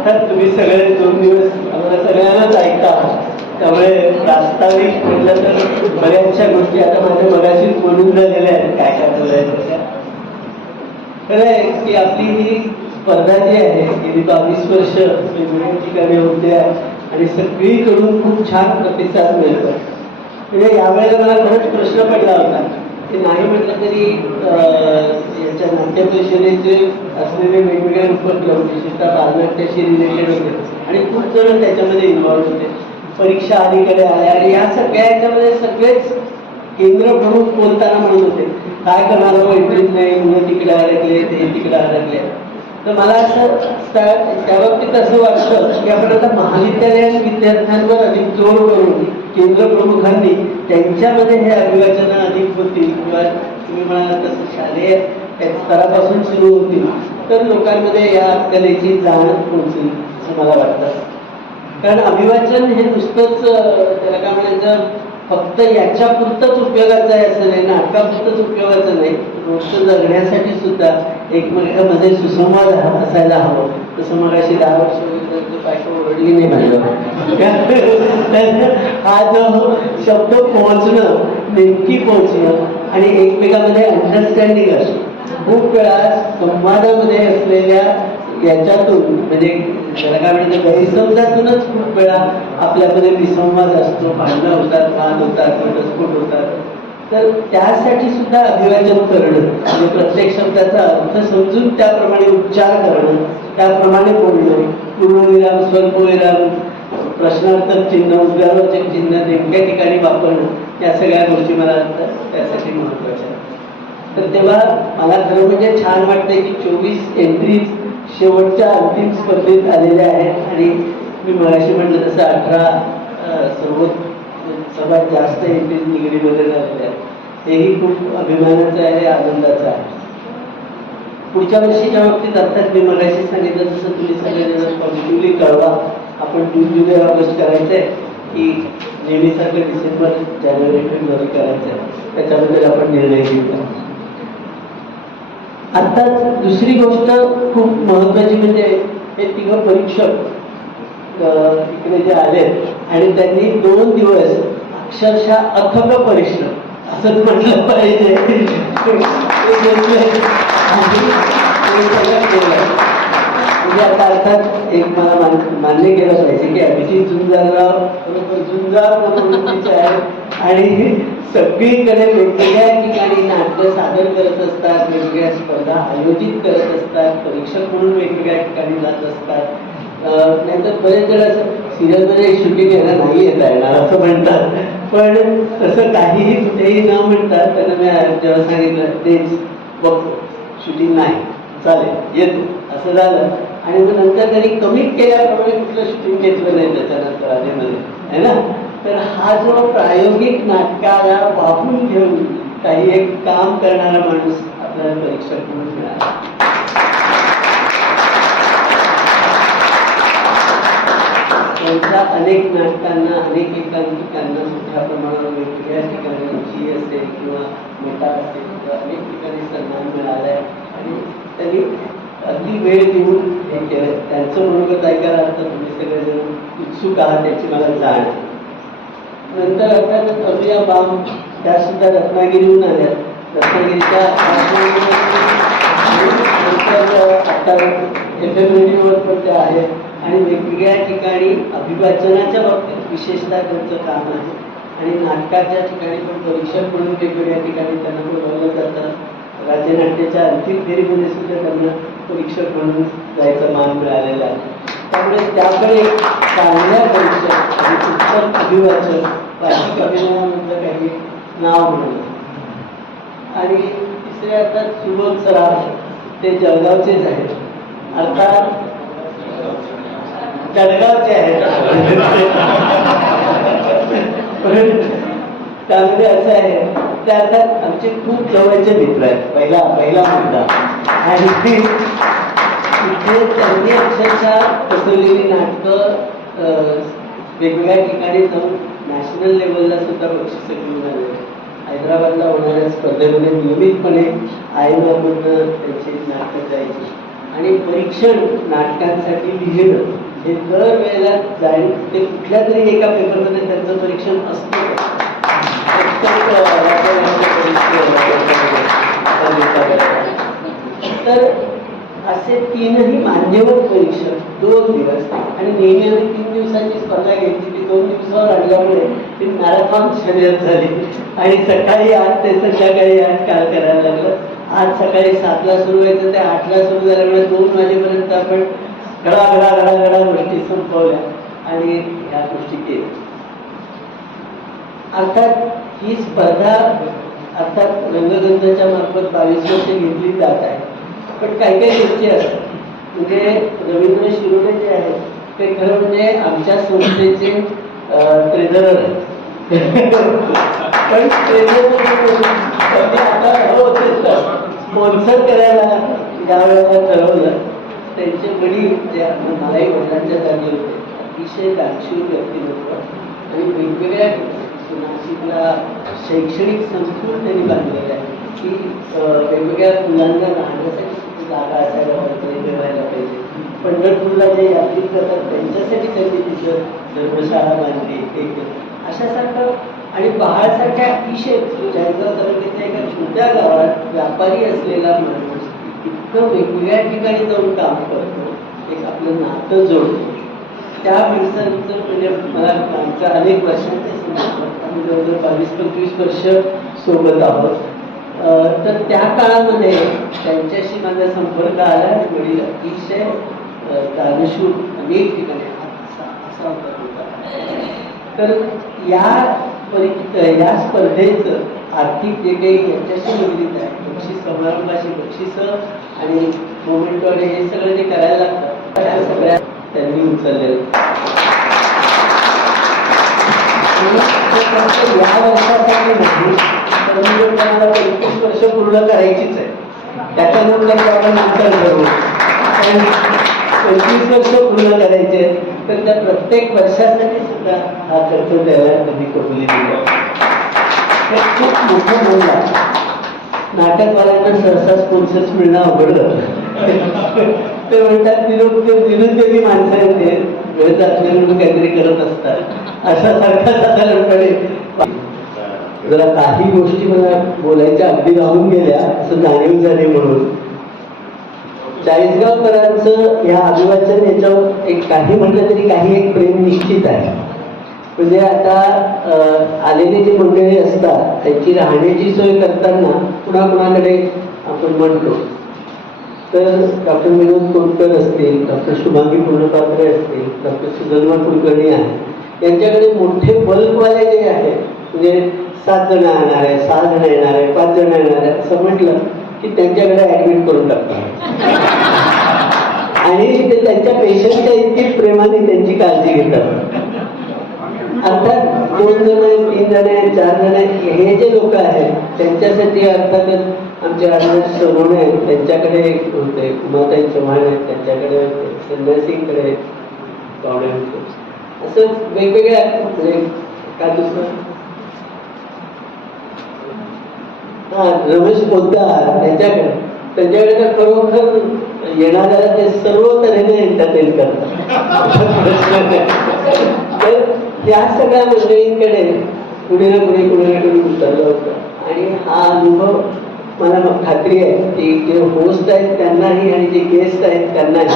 अर्थात तुम्ही सगळे दोन दिवस आम्हाला सगळ्यांनाच ऐकता. त्यामुळे प्रास्ताविक म्हटलं तर बऱ्याचशा गोष्टी आता माझ्या मगाशी बोलून झालेल्या आहेत काय काय बोलायचं. खरं आहे की आपली ही स्पर्धा जी आहे गेली बावीस वर्ष वेगवेगळ्या ठिकाणी होते आणि सगळीकडून खूप छान प्रतिसाद मिळतो. म्हणजे यावेळेला मला खरंच प्रश्न पडला होता. ते नाही म्हटलं तरी याच्या नाट्य परिषदेचे असलेले वेगवेगळे उपक्रम विशेषतः बालनाट्याशी रिलेटेड होते आणि खूप जण त्याच्यामध्ये इन्व्हॉल्व होते. परीक्षा अलीकडे आल्या आणि या सगळ्या याच्यामध्ये सगळेच केंद्र प्रमुख बोलताना म्हणत होते. काय करणार हो, मैत्रीत नाही मुलं तिकडे अडकले ते तिकडे अडकले. तर मला असं त्या- त्या बाबतीत असं वाटतं की आपण आता महाविद्यालयीन विद्यार्थ्यांवर अधिक जोर करून केंद्र प्रमुखांनी त्यांच्यामध्ये हे अभिवाचन अधिक होतील किंवा तुम्ही म्हणाल तसं शालेय स्तरापासून सुरू होतील तर लोकांमध्ये या कलेची जाणच पोहोचेल असं मला वाटतं. कारण अभिवाचन हे नुसतंच त्याला काय म्हणायचं? फक्त याच्या पुरतंच उपयोगाचं आहे असं नाही नाटकापुरतंच उपयोगाचं नाही. गोष्ट जगण्यासाठी सुद्धा एकमेकांमध्ये म्हणजे सुसंवाद असायला हवं. तसं मग अशी दहा वर्ष ओरडली नाही माझ्यावर हा जो शब्द पोहोचणं नेमकी पोहोचणं आणि एकमेकांमध्ये अंडरस्टँडिंग असणं. खूप वेळा संवादामध्ये असलेल्या याच्यातून म्हणजे त्याला काय गैरसमजातूनच खूप वेळा आपल्यामध्ये विसंवाद असतो भांडणं होतात वाद होतात घटस्फोट होतात तर त्यासाठी सुद्धा अभिवाचन करणं म्हणजे प्रत्येक शब्दाचा अर्थ समजून त्याप्रमाणे उच्चार करणं त्याप्रमाणे बोलणं पूर्णविराम स्वल्पविराम प्रश्नार्थक चिन्ह उद्गारवाचक चिन्ह नेमक्या ठिकाणी वापरणं या सगळ्या गोष्टी मला वाटतं त्यासाठी महत्त्वाच्या आहेत. तर तेव्हा मला खरं म्हणजे छान वाटतंय की चोवीस एंट्रीज शेवटच्या अंतिम स्पर्धेत आलेल्या आहेत. आणि मी मगाशी म्हटलं तसं अठरा सर्वोच्च सर्वात जास्त एंट्रीज निगडीमध्ये झालेले आहेत. तेही खूप अभिमानाचं आहे आनंदाचं आहे. पुढच्या वर्षीच्या बाबतीत आत्ताच मी मगाशी सांगितलं तसं तुम्ही सगळेजण पॉझिटिव्हली कळवा. आपण जून जुलै ऑगस्ट करायचं आहे की नेहमीसारखं डिसेंबर जानेवारी फेब्रुवारी करायचं आहे त्याच्याबद्दल आपण निर्णय घेऊया. आत्ताच दुसरी गोष्ट खूप महत्वाची म्हणजे हे तिघं परीक्षक अं, इकडे जे आले आणि त्यांनी दोन दिवस अक्षरशः अथक परिश्रम असंच म्हटलं पाहिजे. म्हणजे आता अर्थात एक मला मान- मान्य केलं पाहिजे की अभिजित झुंजारराव बरोबर झुंजार प्रवृत्तीचे आहे आणि सगळीकडे वेगवेगळ्या नाट्य सादर करत असतात वेगवेगळ्या स्पर्धा आयोजित करत असतात परीक्षक म्हणून वेगवेगळ्या ठिकाणी जात असतात. नाहीतर बरेच जण असं सिरियलमध्ये शूटिंग यायला नाही येता येणार असं म्हणतात. पण तसं काहीही कुठेही न म्हणतात त्यांना मी जेव्हा सांगितलं तेच बघतो शूटिंग नाही चालेल येतो. असं झालं. आणि मग नंतर त्यांनी कमिट केल्याप्रमाणे कुठलं शूटिंग घेतलं नाही त्याच्यानंतर आधीमध्ये है ना? तर हा जो प्रायोगिक नाटकाला वाहून घेऊन काही एक काम करणारा माणूस आपल्याला परीक्षक म्हणून मिळाला. त्यांच्या अनेक नाटकांना, अनेक एकांकिकांना मोठ्या प्रमाणावर वेगवेगळ्या ठिकाणी जी असेल किंवा मेटा असेल किंवा अनेक ठिकाणी सन्मान मिळाला आहे आणि त्यांनी अगदी वेळ देऊन हे केलं त्यांचं मनोगत ऐकायला आता तुम्ही सगळेजण उत्सुक आहात त्याची मला जाण. नंतर अर्थातच अभिया बाम त्या सुद्धा रत्नागिरीहून आल्या. रत्नागिरीच्या आता एफ एम रेडिओवर पण त्या आहेत. आणि वेगवेगळ्या ठिकाणी अभिवाचनाच्या बाबतीत विशेषतः त्यांचं काम आहे. आणि नाटकाच्या ठिकाणी पण परीक्षक म्हणून वेगवेगळ्या ठिकाणी त्यांना बोलवलं जातं. राज्यनाट्याच्या अंतिम फेरीमध्ये सुद्धा त्यांना परीक्षक म्हणून जायचा मान मिळालेला आहे. त्यामुळे त्याकडे चांगल्या परीक्षक आणि उत्तम अभिवाचन वार्षिक अभिनयामधलं काही नाव म्हणून आणि तिसरे आता सुबोध सराव ते जळगावचेच आहेत अर्थात जळगावचे आहेत. त्यामध्ये असं आहे ते आता आमचे खूप जवळचे मित्र आहेत. पहिला पहिला मुद्दा आणि तिथे त्यांनी अक्षरशः पसरलेली नाटकं वेगवेगळ्या ठिकाणी जाऊन नॅशनल लेवलला सुद्धा बक्षिसं घेऊन आले. हैदराबादला होणाऱ्या स्पर्धेमध्ये नियमितपणे आयोगामधनं त्यांची नाटकं जायची. आणि परीक्षण नाटकांसाठी लिहिणं हे दर वेळेला जाईल. ते कुठल्या तरी एका पेपरमध्ये त्यांचं परीक्षण असतं. तर असे तीनही मान्यवर परीक्षक दोन दिवस आणि नेहमी आम्ही तीन दिवसांची स्पर्धा घ्यायची ती दोन दिवसावर आणल्यामुळे ती मॅरेथॉन शर्यत झाली. आणि सकाळी आठ ते संध्याकाळी आठ काल करायला लागलं. आज सकाळी सातला सुरू व्हायचं ते आठला सुरू झाल्यामुळे दोन वाजेपर्यंत आपण घडा घडा घडा घडा गोष्टी संपवल्या आणि ह्या गोष्टी केल्या. अर्थात ही स्पर्धा अर्थात रंगगंधाच्या मार्फत बावीस वर्ष घेतली जात आहे पण काही काही गोष्टी असतात. म्हणजे रवींद्र शिरोडे जे आहेत ते खरं म्हणजे आमच्या संस्थेचे ट्रेझरर आहेत. पण ट्रेझरर म्हणजे म्हणजे आता स्पॉन्सर करायला ज्यावेळेला ठरवलं त्यांचे वडील जे मलाही वडिलांच्या जागी होते अतिशय दाक्षिण व्यक्तिमत्व आणि वेगवेगळ्या नाशिकला शैक्षणिक संस्कृत त्यांनी बांधलेलं आहे. की वेगवेगळ्या मुलांना राहण्यासाठी जागा असायला पाहिजे जेवायला पाहिजे. पंढरपूरला जे यात्री जातात त्यांच्यासाठी त्यांनी तिथं धर्मशाळा बांधली एक अशासारखं आणि पहाडसारख्या अतिशय जळगाव तालुक्यातल्या एका छोट्या गावात व्यापारी असलेला माणूस इतकं वेगवेगळ्या ठिकाणी जाऊन काम करतो एक आपलं नातं जोडतो. त्या माणसांचं म्हणजे मला आमच्या अनेक वर्षांचे संबंध आम्ही जवळजवळ बावीस पंचवीस वर्ष सोबत आहोत. तर त्या काळामध्ये त्यांच्याशी माझा संपर्क आला आणि वडील अतिशय दानशूर अनेक ठिकाणी असा असा होता तर या परी या स्पर्धेचं आर्थिक जे काही यांच्याशी निगडीत आहे बक्षीस समारंभाशी बक्षिसं आणि मोमेंटवाले हे सगळं जे करायला लागतं त्या सगळ्या त्यांनी उचललेलं या वर्षासाठी म्हणजे त्यांना वर्ष पूर्ण करायचीच आहे. त्याच्यानंतर आपण विचार करू पण पंचवीस वर्ष पूर्ण करायचे तर त्या प्रत्येक वर्षासाठी सुद्धा हा खर्च द्यायला त्यांनी कबुली दिली हे खूप मोठं मूल आहे. नाटकवाल्यांना सहसा स्पॉन्सर्स मिळणं अवघड ते म्हणतात निरोप ते निरुद्योगी माणसं आहेत ते. वेळ जात म्हणून काहीतरी करत असतात. अशा सारख्या साधारणपणे जरा काही गोष्टी मला बोलायच्या अगदी राहून गेल्या असं जाणीव झाली म्हणून. चाळीसगावकरांचं या अभिवाचन याच्यावर एक काही म्हटलं तरी काही एक प्रेम निश्चित आहे. म्हणजे आता आलेले जे मंडळी असतात त्यांची राहण्याची सोय करताना कुणाकुणाकडे आपण म्हणतो. तर डॉक्टर विनोद कोटकर असतील डॉक्टर शुभांगी पूर्णपात्र असतील डॉक्टर सुधर्मा कुलकर्णी आहे यांच्याकडे मोठे बल्बवाले जे आहेत म्हणजे सात जण येणार आहे सहा जण येणार आहे पाच जण येणार आहे असं म्हटलं की त्यांच्याकडे ऍडमिट करून टाकतात. आणि ते त्यांच्या पेशंटच्या इतकी प्रेमाने त्यांची काळजी घेतात. अर्थात दोन जण आहेत तीन जण आहेत चार जण आहेत हे जे लोक आहेत त्यांच्यासाठी अर्थातच आमचे आनंद सोनवणे आहेत. त्यांच्याकडे एक होते उमाताई चव्हाण आहेत त्यांच्याकडे होते संन्यासीकडे पाहुणे होते असं वेगवेगळ्या म्हणजे काय दुसरं रमेश पोद्दार त्यांच्याकडे त्यांच्याकडे तर खरोखर येणाऱ्याला ते सर्व तऱ्हेने एंटरटेन करतात. तर या सगळ्या मंडळींकडे कुणी ना कुणी कुणी ना कुणी उतरलं होतं. आणि हा अनुभव मला मग खात्री आहे की जे होस्ट आहेत त्यांनाही आणि जे गेस्ट आहेत त्यांनाही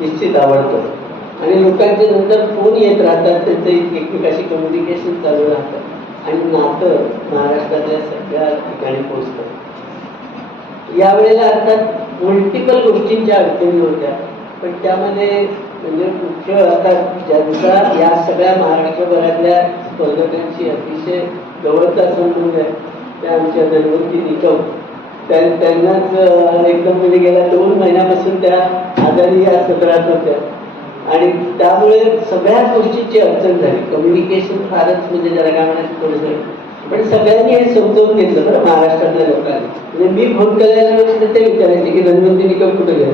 निश्चित आवडतं. आणि लोकांचे नंतर फोन येत राहतात त्यांचं एकमेकाशी कम्युनिकेशन चालू राहतं. आणि नातं महाराष्ट्रातल्या सगळ्या ठिकाणी पोचतं यावेळेला अर्थात मल्टिपल गोष्टींच्या अडचणी होत्या. पण त्यामध्ये म्हणजे मुख्य आता ज्यांचा या सगळ्या महाराष्ट्रभरातल्या स्पर्धकांशी अतिशय जवळचा संबंध आहे. त्या आमच्या धनवंती निकम त्यांनाच एकदम म्हणजे गेल्या दोन महिन्यापासून त्या आजारी या सत्रात होत्या. आणि त्यामुळे सगळ्याच गोष्टीची अडचण झाली. कम्युनिकेशन फारच म्हणजे ज्याला काय म्हणायचं थोडंसं पण सगळ्यांनी हे समजून घेतलं बरं महाराष्ट्रातल्या लोकांनी. म्हणजे मी फोन करायला गेलो ते विचारायचे की धन्वंती निकम कुठे गेले?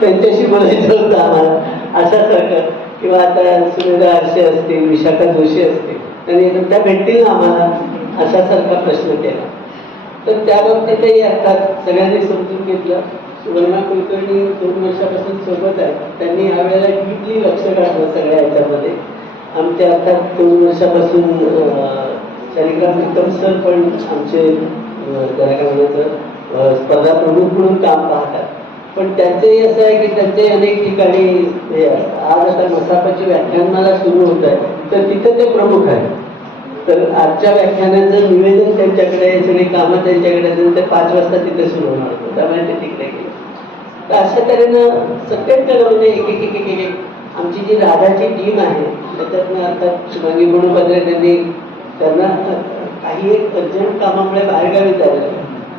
त्यांच्याशी बोलायचं होतं आम्हाला. सरकार किंवा आता सुरेंद्र आरशे असतील विशाखा जोशी असतील. आणि एकदा त्या भेटतील ना आम्हाला. अशासारखा प्रश्न केला. तर त्या बाबतीतही अर्थात सगळ्यांनी समजून घेतलं. सुवर्णा कुलकर्णी दोन वर्षापासून सोबत आहे त्यांनी ह्यावेळेला डीपली लक्ष घातलं सगळ्या ह्याच्यामध्ये आमच्या अर्थात दोन वर्षापासून शालिग्राम विक्रम सर पण आमचे त्याला काय म्हणायचं स्पर्धा प्रमुख म्हणून काम पाहतात. पण त्यांचंही असं आहे की त्यांचे अनेक ठिकाणी हे आज आता मसापाची व्याख्यानमाला सुरू होत आहे. तर तिथं ते प्रमुख आहे तर आजच्या व्याख्यानाचं निवेदन त्यांच्याकडे आहे, सगळी कामं त्यांच्याकडे असेल तर पाच वाजता तिथे सुरू होणार. होतं त्यामुळे ते तिकडे गेले तर अशा तऱ्हेनं सगळ्यांकडे म्हणजे एक एक एक एक एक आमची जी राधाची टीम आहे त्याच्यातनं अर्थात शुभांगी गुणपत्रे त्यांनी त्यांना काही एक अर्जंट कामामुळे बाहेरगावी जायला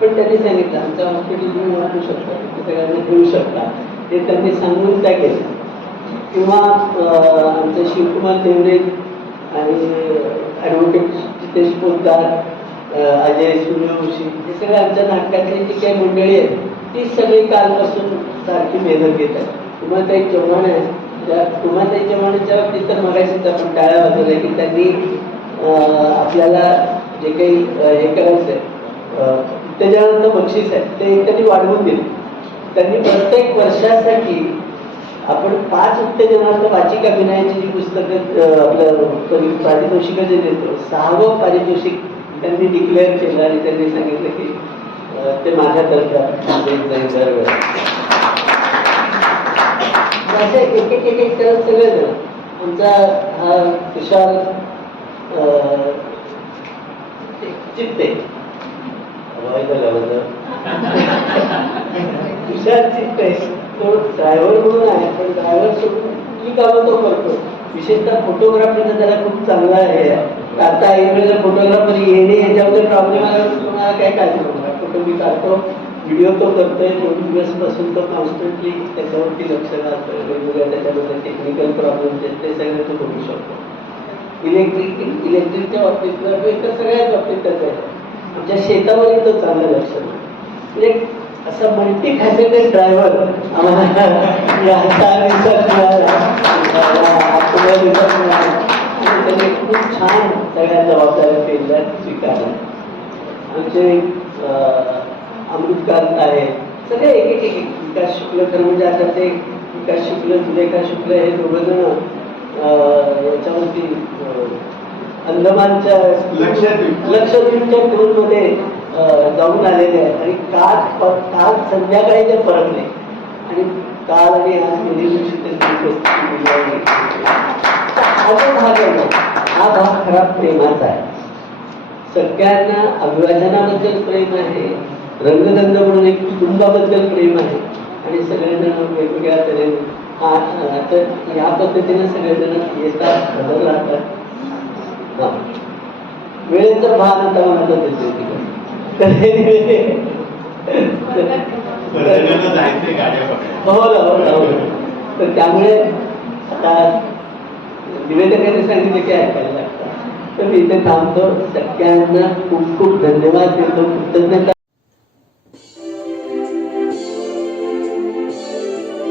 पण त्यांनी सांगितलं आमचं हॉस्पिटल तुम्ही वाटू शकता सगळ्यांना घेऊ शकता. ते त्यांनी सांगून त्या केलं किंवा आमचे शिवकुमार देवरे आणि ॲडव्होकेट जितेश पोद्दार अजय सूर्यवंशी हे सगळे आमच्या नाटकातली जी काही मंडळी आहेत ती सगळी कालपासून सारखी मेहनत घेत आहेत उमाताई चव्हाण आहे. त्या उमाताई चव्हाणांच्या बाबतीत तर मगाशीच आपण टाळ्या वाजवल्या की त्यांनी आपल्याला जे काही हे करायचं आहे त्याच्यानंतर बक्षीस आहे. ते त्यांनी वाढवून दिले. त्यांनी प्रत्येक वर्षासाठी आपण पाच उत्तेजनार्थ वाचिका अभिनयाची जी पुस्तकं आपलं परि- पारितोषिकं जे देतो सहावं पारितोषिक त्यांनी डिक्लेअर केलं आणि त्यांनी सांगितलं की ते माझ्यातर्फे देत जाईल दरवेळेला असे एक एक एक एक करत सगळे जण. आमचा हा विशाल चित्ते. विशाल चित्ते. तो ड्रायव्हर म्हणून आहे पण ड्रायव्हर सोडून ही कामं तो करतो. विशेषतः फोटोग्राफीचा त्याला खूप चांगला आहे. आता एक फोटोग्राफर येणे याच्यामध्ये प्रॉब्लेम आला तुम्हाला काय काय फोटो मी काढतो व्हिडिओ तो करतोय दोन दिवसपासून तो कॉन्स्टंटली त्याच्यावरती लक्ष घालतोय. वेगवेगळ्या त्याच्यामध्ये टेक्निकल प्रॉब्लेम ते सगळं तो बघू शकतो. इलेक्ट्रिक इलेक्ट्रिकच्या बाबतीत किंवा सगळ्याच बाबतीत त्याचं आहे. आमच्या शेतावरही तो चांगलं लक्ष म्हणजे असा मल्टी फॅसेटेड ड्रायव्हर आम्हाला या चार दिवसात मिळाला खूप छान सगळ्या जबाबदाऱ्या स्वीकारल्या आमचे अमृतकांत आहे. सगळे एक एक एक विकास शुक्ल खरं म्हणजे आता ते विकास शुक्ल सुलेखा शुक्ल हे दोघं जण याच्यावरती अंदमानच्या लक्षद्वीप. लक्षद्वीपच्या टूरमध्ये जाऊन आलेले आहेत. आणि काल काल संध्याकाळी ते परतले. आणि काल आणि आज गेली दिवशी. हा भाग आहे हा भाग खरा प्रेमाचा आहे. सगळ्यांना अभिवादनाबद्दल प्रेम आहे. रंगरंग म्हणून एक कुटुंबाबद्दल प्रेम आहे. आणि सगळेजण वेगवेगळ्या तऱ्हेने हा तर या पद्धतीने सगळेजण येतात हजर राहतात. हा. वेळेचा भाग आता म्हणतात हो ना हो ना हो तर त्यामुळे आता निवेदकांनी सांगितले की ऐकायला लागतात तर मी इथे थांबतो. सगळ्यांना खूप खूप धन्यवाद देतो. कृतज्ञता